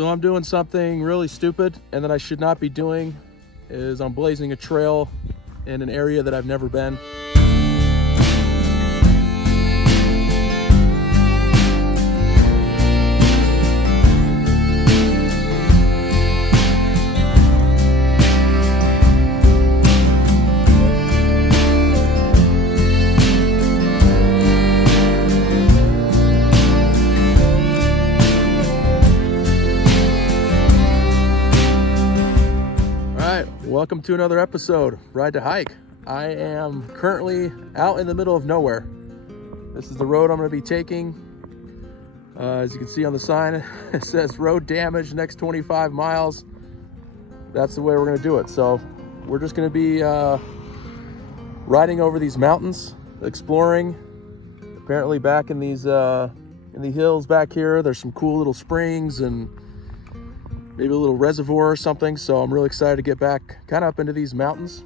So I'm doing something really stupid and that I should not be doing is I'm blazing a trail in an area that I've never been. Welcome to another episode, Ride to Hike. I am currently out in the middle of nowhere. This is the road I'm going to be taking. As you can see on the sign, it says road damage next 25 miles. That's the way we're going to do it. So we're just going to be riding over these mountains, exploring. Apparently back in these in the hills back here, there's some cool little springs and maybe a little reservoir or something. So I'm really excited to get back kind of up into these mountains.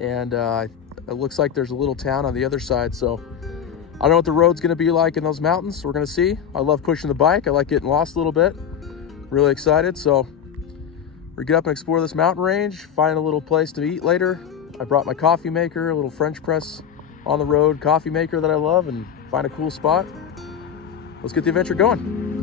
And it looks like there's a little town on the other side. So I don't know what the road's gonna be like in those mountains. We're gonna see. I love pushing the bike. I like getting lost a little bit. Really excited. So we get up and explore this mountain range, find a little place to eat later. I brought my coffee maker, a little French press on the road coffee maker that I love, and find a cool spot. Let's get the adventure going.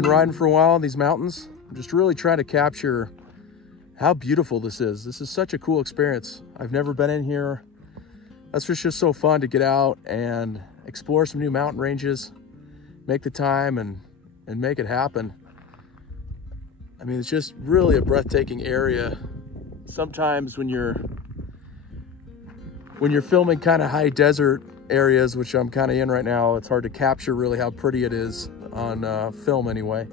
Riding for a while in these mountains. I'm just really trying to capture how beautiful this is. This is such a cool experience. I've never been in here. That's just so fun to get out and explore some new mountain ranges, make the time and make it happen. I mean, it's just really a breathtaking area. Sometimes when you're filming kind of high desert areas, which I'm kind of in right now, it's hard to capture really how pretty it is on film anyway.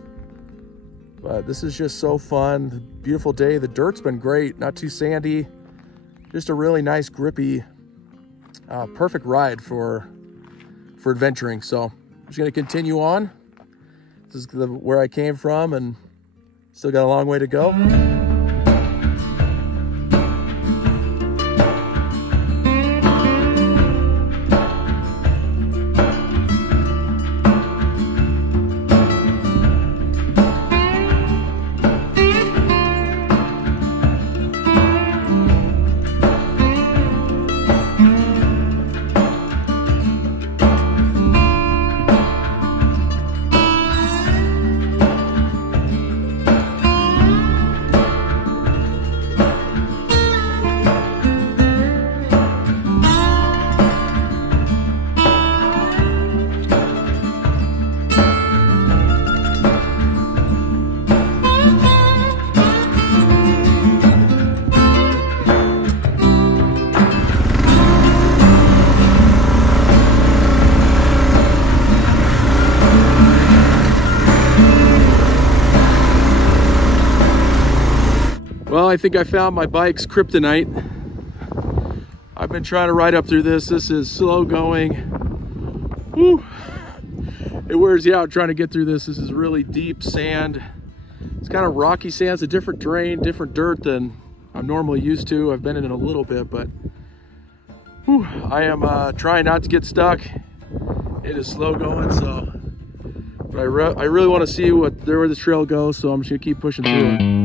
But this is just so fun. Beautiful day. The dirt's been great, not too sandy. Just a really nice, grippy, perfect ride for adventuring. So I'm just gonna continue on. This is where I came from and still got a long way to go. Well, I think I found my bike's kryptonite. I've been trying to ride up through this. This is slow going. Woo. It wears you out trying to get through this. This is really deep sand, It's kind of rocky sand. It's a different terrain, different dirt than I'm normally used to. I've been in it a little bit, but whew, I am trying not to get stuck. It is slow going, so but I really want to see where this trail goes, so I'm just gonna keep pushing through it.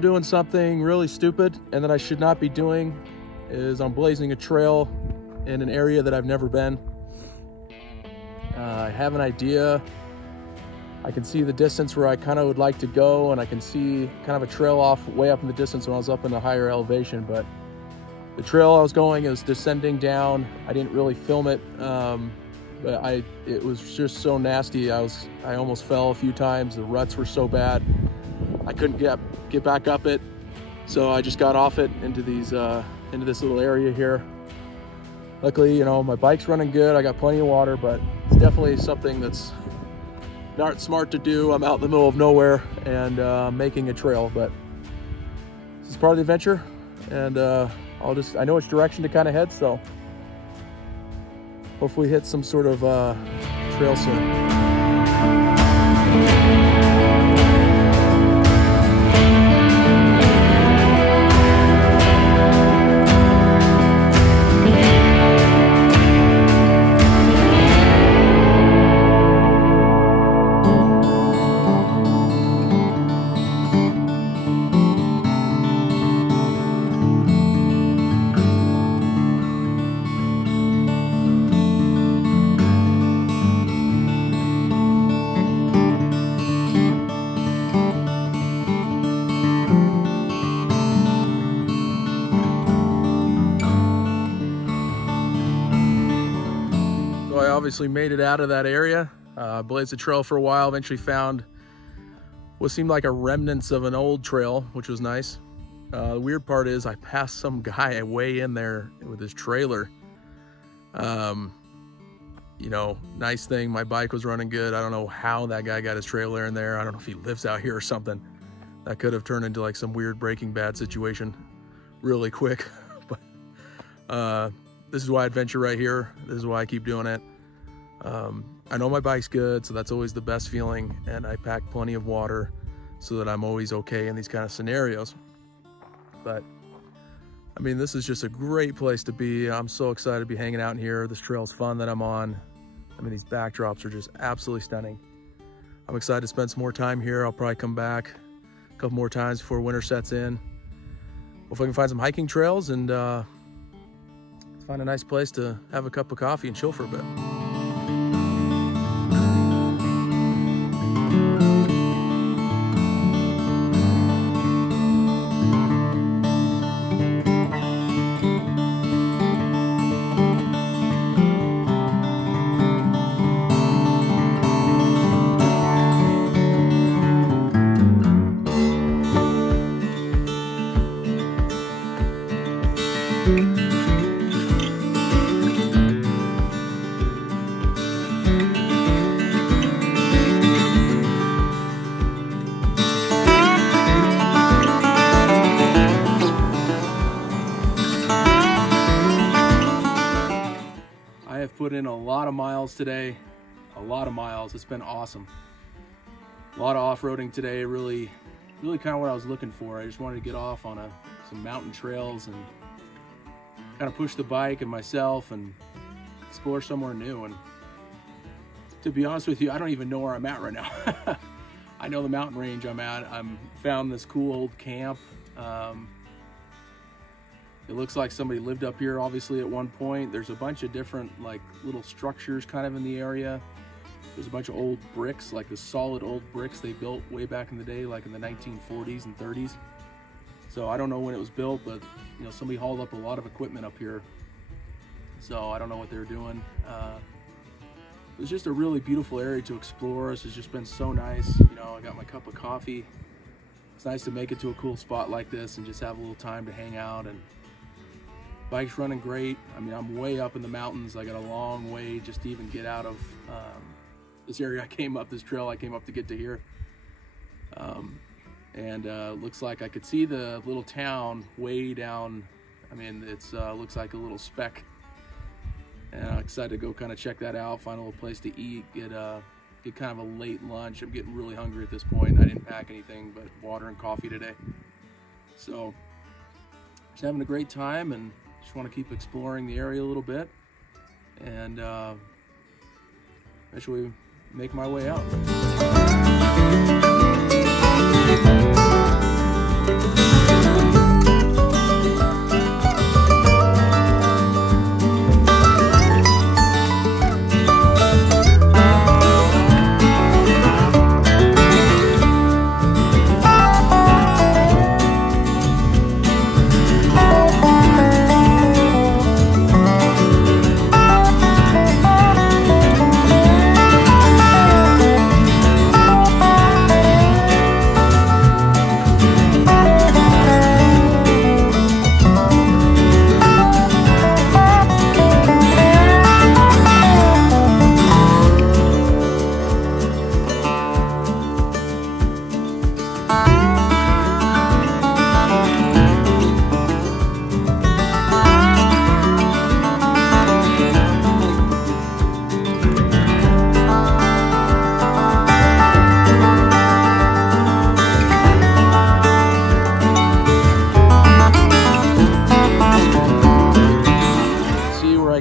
Doing something really stupid and that I should not be doing is I'm blazing a trail in an area that I've never been. I have an idea. I can see the distance where I kind of would like to go, and I can see kind of a trail off way up in the distance when I was up in a higher elevation, but the trail I was going is descending down. I didn't really film it, but it was just so nasty. I almost fell a few times. The ruts were so bad. I couldn't get back up it, so I just got off it into this little area here. Luckily, you know, my bike's running good. I got plenty of water, but it's definitely something that's not smart to do. I'm out in the middle of nowhere and making a trail, but this is part of the adventure, and I know which direction to kind of head, so hopefully hit some sort of trail soon. Obviously made it out of that area. Blazed the trail for a while, eventually found what seemed like a remnants of an old trail, which was nice. The weird part is I passed some guy way in there with his trailer. You know, nice thing, my bike was running good. I don't know how that guy got his trailer in there. I don't know if he lives out here or something. That could have turned into like some weird Breaking Bad situation really quick. But this is why I adventure right here. This is why I keep doing it. I know my bike's good, so that's always the best feeling, and I pack plenty of water so that I'm always okay in these kind of scenarios. But I mean, this is just a great place to be. I'm so excited to be hanging out in here. This trail's fun that I'm on. I mean, these backdrops are just absolutely stunning. I'm excited to spend some more time here. I'll probably come back a couple more times before winter sets in. Hopefully I can find some hiking trails and find a nice place to have a cup of coffee and chill for a bit. put in a lot of miles today, a lot of miles. It's been awesome. A lot of off-roading today, really kind of what I was looking for. I just wanted to get off on some mountain trails and kind of push the bike and myself and explore somewhere new. And to be honest with you, I don't even know where I'm at right now. I know the mountain range I'm at. Found this cool old camp. It looks like somebody lived up here obviously at one point. There's a bunch of different like little structures kind of in the area. There's a bunch of old bricks, like the solid old bricks they built way back in the day, like in the 1940s and 30s. So I don't know when it was built, but you know, somebody hauled up a lot of equipment up here. So I don't know what they're doing. It's just a really beautiful area to explore. This has just been so nice. You know, I got my cup of coffee. It's nice to make it to a cool spot like this and just have a little time to hang out. And bike's running great. I mean, I'm way up in the mountains. I got a long way just to even get out of this area I came up, this trail I came up to get to here. Looks like I could see the little town way down. I mean, it's looks like a little speck. And I'm excited to go kind of check that out, find a little place to eat, get kind of a late lunch. I'm getting really hungry at this point. I didn't pack anything but water and coffee today. So just having a great time and just want to keep exploring the area a little bit and eventually make my way out.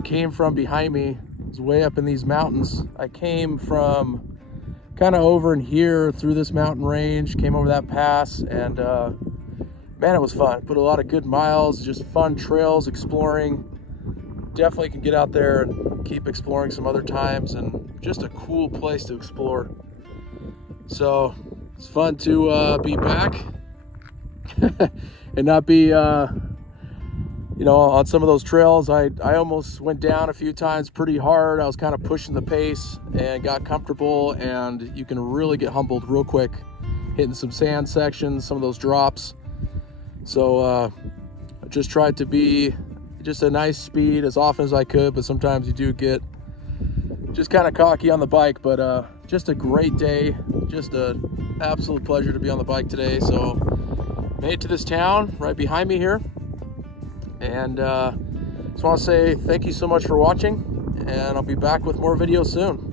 Came from behind me is way up in these mountains. I came from kind of over in here through this mountain range, came over that pass, and man, it was fun. Put a lot of good miles, just fun trails, exploring. Definitely can get out there and keep exploring some other times, and just a cool place to explore. So it's fun to be back and not be you know, on some of those trails. I almost went down a few times pretty hard. I was kind of pushing the pace and got comfortable, and you can really get humbled real quick hitting some sand sections, some of those drops. So I just tried to be just a nice speed as often as I could, but sometimes you do get just kind of cocky on the bike. But just a great day, just an absolute pleasure to be on the bike today. So made it to this town right behind me here. And just want to say thank you so much for watching, and I'll be back with more videos soon.